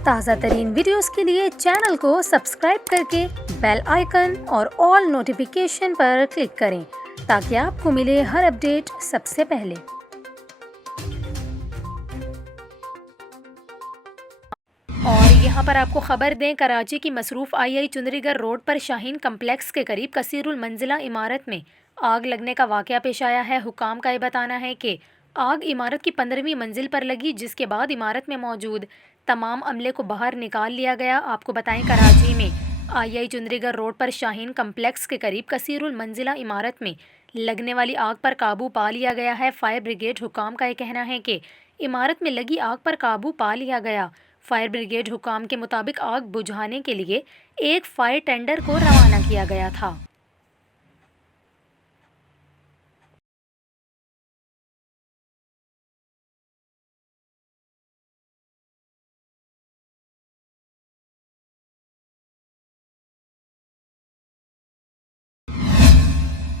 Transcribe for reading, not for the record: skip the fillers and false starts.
ताज़ा तरीन वीडियोस के लिए चैनल को सब्सक्राइब करके बेल आइकन और ऑल नोटिफिकेशन पर क्लिक करें ताकि आपको मिले हर अपडेट सबसे पहले। और यहाँ पर आपको खबर दें, कराची की मसरूफ़ आई चुंदरीगढ़ रोड पर शाहीन कम्प्लेक्स के करीब कसीरुल मंजिला इमारत में आग लगने का वाक़या पेश आया है। हुकाम का ये बताना है कि आग इमारत की 15वीं मंजिल पर लगी, जिसके बाद इमारत में मौजूद तमाम अमले को बाहर निकाल लिया गया। आपको बताएं, कराची में आई चुंदरीगढ़ रोड पर शाहीन कम्प्लेक्स के करीब कसीरुल मंजिला इमारत में लगने वाली आग पर काबू पा लिया गया है। फायर ब्रिगेड हुकाम का ये कहना है कि इमारत में लगी आग पर काबू पा लिया गया। फायर ब्रिगेड हुकाम के मुताबिक आग बुझाने के लिए एक फायर टेंडर को रवाना किया गया था।